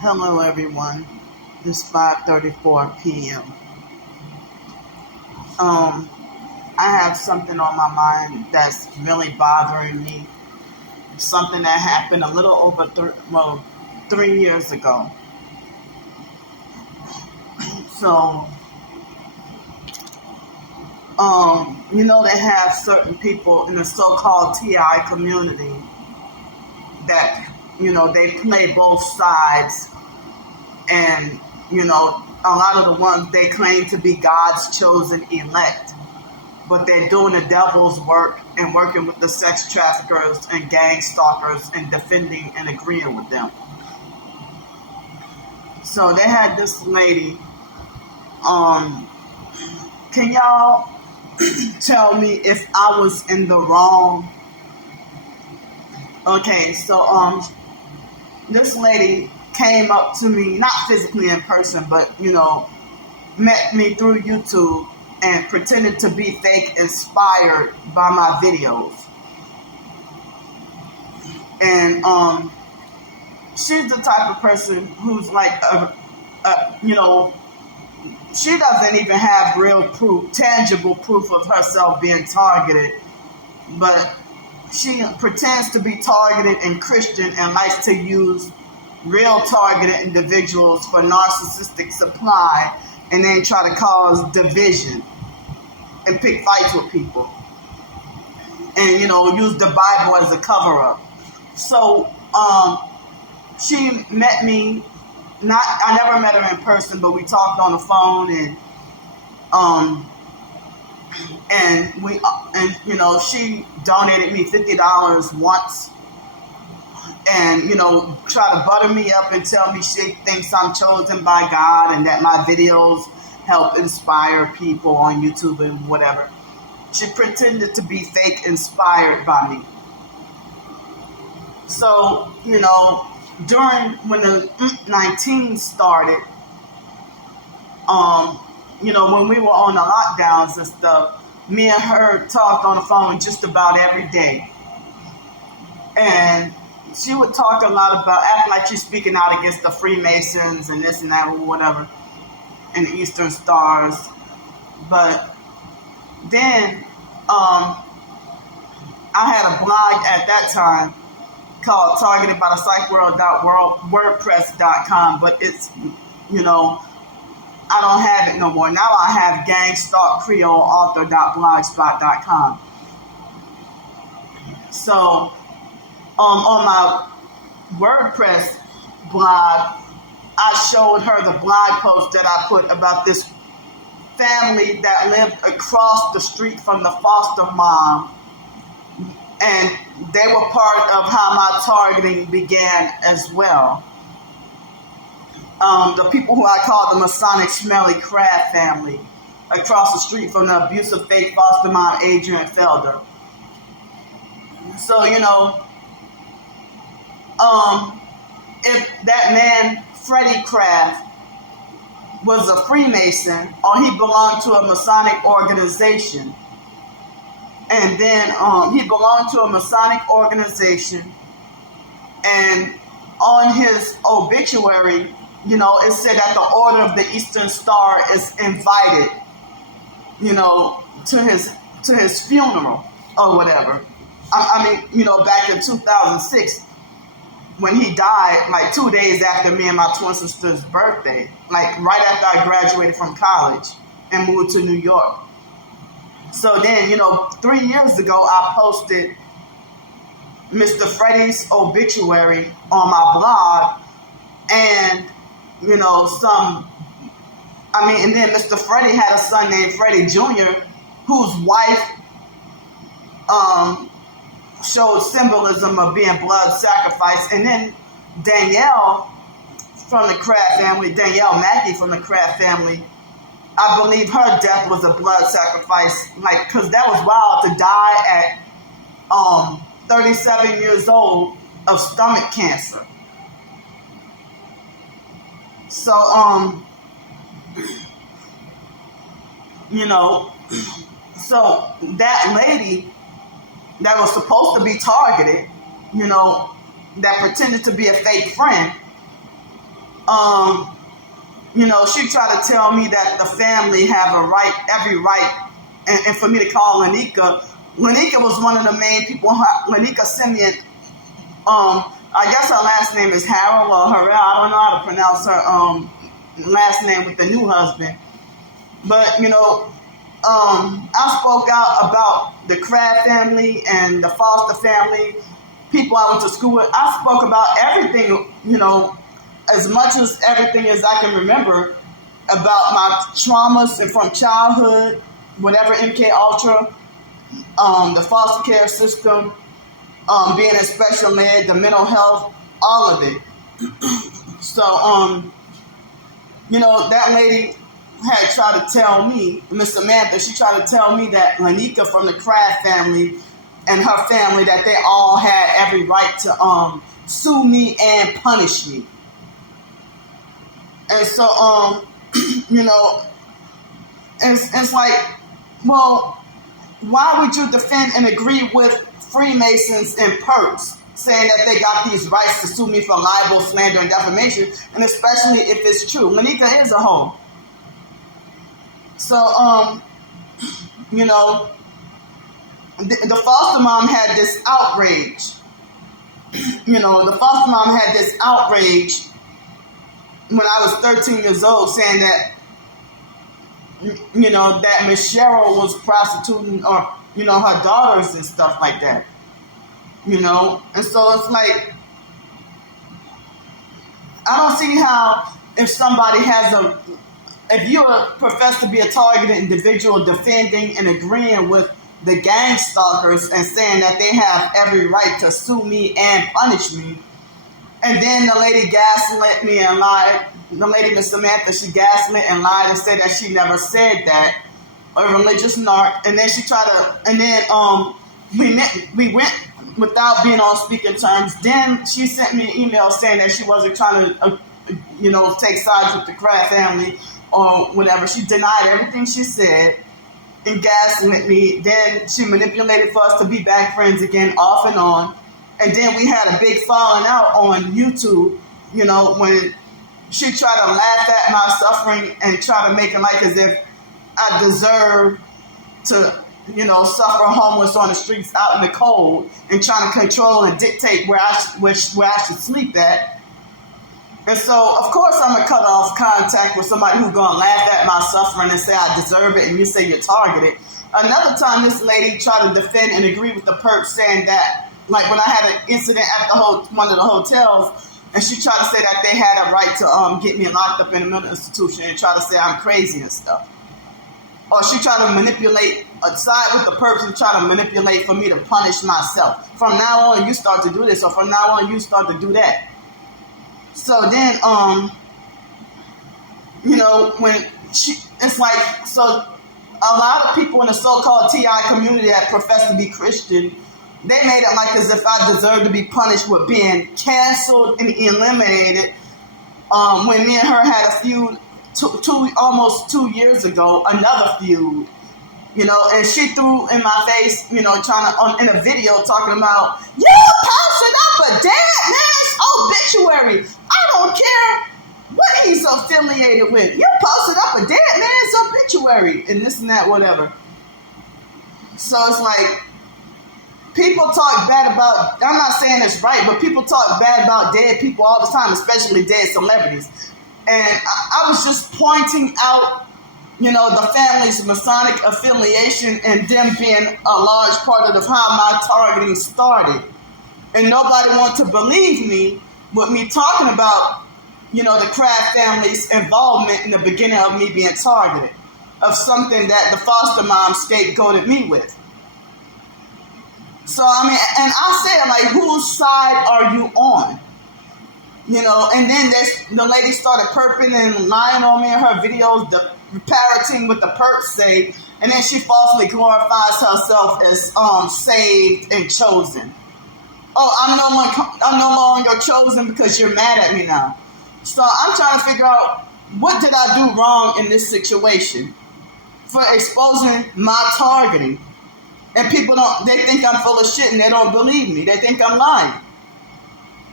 Hello everyone. It's 5:34 p.m. I have something on my mind that's really bothering me. Something that happened a little over 3 years ago. So, they have certain people in the so-called TI community that, they play both sides, and, a lot of the ones they claim to be God's chosen elect, but they're doing the devil's work and working with the sex traffickers and gang stalkers and defending and agreeing with them. So they had this lady. Can y'all tell me if I was in the wrong? Okay, so this lady came up to me, not physically in person, but met me through YouTube and pretended to be fake inspired by my videos. And she's the type of person who's like she doesn't even have real proof, tangible proof of herself being targeted, but she pretends to be targeted and Christian and likes to use real targeted individuals for narcissistic supply, and then try to cause division and pick fights with people, and use the Bible as a cover-up. So she met me. I never met her in person, but we talked on the phone, and she donated me $50 once, and try to butter me up and tell me she thinks I'm chosen by God and that my videos help inspire people on YouTube and whatever. She pretended to be fake inspired by me. So during when the 19 started, when we were on the lockdowns and stuff, me and her talked on the phone just about every day. And she would talk a lot about, acting like she's speaking out against the Freemasons and this and that or whatever, and the Eastern Stars. But then I had a blog at that time called Targeted by the PsychWorld.WordPress.com, but it's, I don't have it no more. Now I have GangstalkCreoleAuthor.blogspot.com. So on my WordPress blog, I showed her the blog post that I put about this family that lived across the street from the foster mom, and they were part of how my targeting began as well. The people who I call the Masonic Smelly Crab family, across the street from the abusive fake foster mom Adrian Felder. So, if that man, Freddie Kraft, was a Freemason or he belonged to a Masonic organization, and then he belonged to a Masonic organization, and on his obituary, it said that the Order of the Eastern Star is invited, to his funeral or whatever. I mean, back in 2006, when he died, like 2 days after me and my twin sister's birthday, like right after I graduated from college and moved to New York. So then, 3 years ago, I posted Mr. Freddie's obituary on my blog, and, and then Mr. Freddie had a son named Freddie Jr., whose wife showed symbolism of being blood sacrifice. And then Danielle from the Kraft family, Danielle Mackey from the Kraft family, I believe her death was a blood sacrifice, because that was wild to die at 37 years old of stomach cancer. So, so that lady that was supposed to be targeted, that pretended to be a fake friend, She tried to tell me that the family have every right, and for me to call Lanika. Lanika was one of the main people. Lanika Simeon, I guess her last name is Harold or Harrell. I don't know how to pronounce her last name with the new husband. But, I spoke out about the Crab family and the Foster family, people I went to school with. I spoke about everything, as much as everything as I can remember about my traumas and from childhood, whatever MK Ultra, the foster care system, being in special ed, the mental health, all of it. So, that lady had tried to tell me, Miss Samantha, she tried to tell me that Lanika from the Kraft family and her family, that they all had every right to sue me and punish me. And so, it's like, well, why would you defend and agree with Freemasons and perps saying that they got these rights to sue me for libel, slander, and defamation, and especially if it's true? Lanika is a hoe. So, the foster mom had this outrage. The foster mom had this outrage when I was 13 years old, saying that, that Miss Cheryl was prostituting or, her daughters and stuff like that. And so it's like, I don't see how if somebody if you profess to be a targeted individual defending and agreeing with the gang stalkers and saying that they have every right to sue me and punish me, and then the lady gaslit me and lied, the lady Miss Samantha, she gaslit and lied and said that she never said that, a religious narc, and then she tried to, and then we went without being on speaking terms. Then she sent me an email saying that she wasn't trying to, take sides with the Kraft family or whatever. She denied everything she said and gaslit me. Then she manipulated for us to be back friends again, off and on. And then we had a big falling out on YouTube, when she tried to laugh at my suffering and try to make it like as if I deserve to, suffer homeless on the streets out in the cold and trying to control and dictate where I should sleep at. And so, of course, I'm going to cut off contact with somebody who's going to laugh at my suffering and say I deserve it, and you say you're targeted. Another time, this lady tried to defend and agree with the perp, saying that, like when I had an incident at one of the hotels, and she tried to say that they had a right to get me locked up in a mental institution and try to say I'm crazy and stuff. Or she tried to manipulate, side with the perps and try to manipulate for me to punish myself. From now on, you start to do this, or from now on, you start to do that. So then, when it's like, so a lot of people in the so-called TI community that profess to be Christian, they made it like as if I deserve to be punished with being canceled and eliminated. When me and her had a feud almost 2 years ago, another feud, and she threw in my face, trying to, in a video talking about, you posted up a dead man's obituary. I don't care what he's affiliated with. You posted up a dead man's obituary and this and that, whatever. So it's like, people talk bad about, I'm not saying it's right, but people talk bad about dead people all the time, especially dead celebrities. And I was just pointing out, the family's Masonic affiliation and them being a large part of how my targeting started. And nobody wanted to believe me with me talking about, the Kraft family's involvement in the beginning of me being targeted, of something that the foster mom scapegoated me with. So, and I said, like, whose side are you on? And then the lady started perping and lying on me in her videos, parroting what the perps say, and then she falsely glorifies herself as saved and chosen. Oh, I'm no longer chosen because you're mad at me now. So I'm trying to figure out, what did I do wrong in this situation for exposing my targeting? And people they think I'm full of shit and they don't believe me. They think I'm lying.